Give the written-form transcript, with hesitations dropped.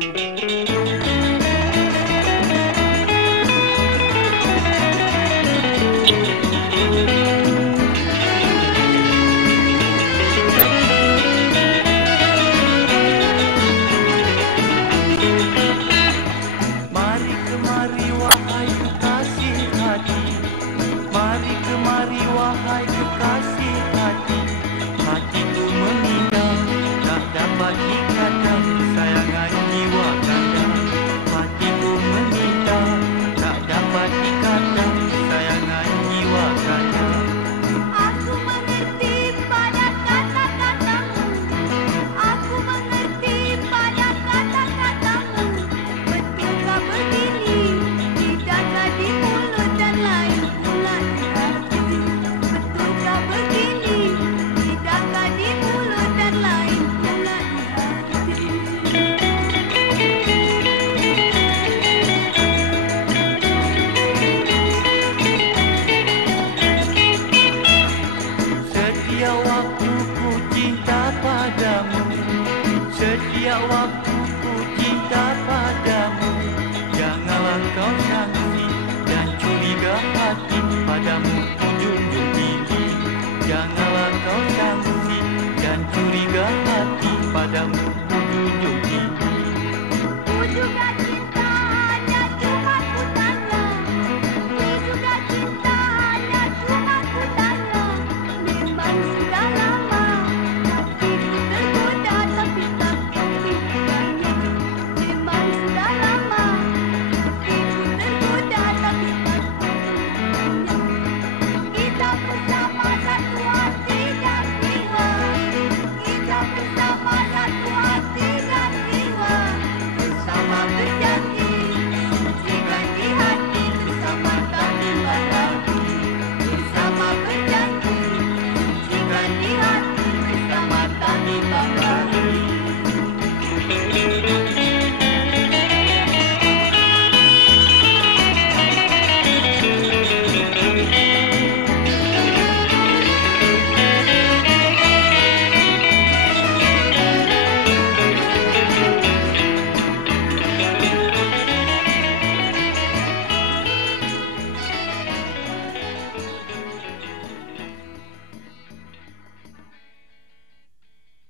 Mari kemari wahai kekasih hati, mari kemari wahai kekasih hati. Hatiku meminta, tak dapat dikata, sayangan jiwa kanda. Hatiku meminta, tak dapat dikata, sayangan jiwa kanda. Aku mengerti pada kata-katamu, aku mengerti pada kata-katamu. Betulkah begini, tidakkah di mulut dan lain pula di hati? Betulkah begini, tidakkah di mulut dan lain pula di hati? Setiap waktu ku cinta padamu, setiap waktu ku cinta padamu.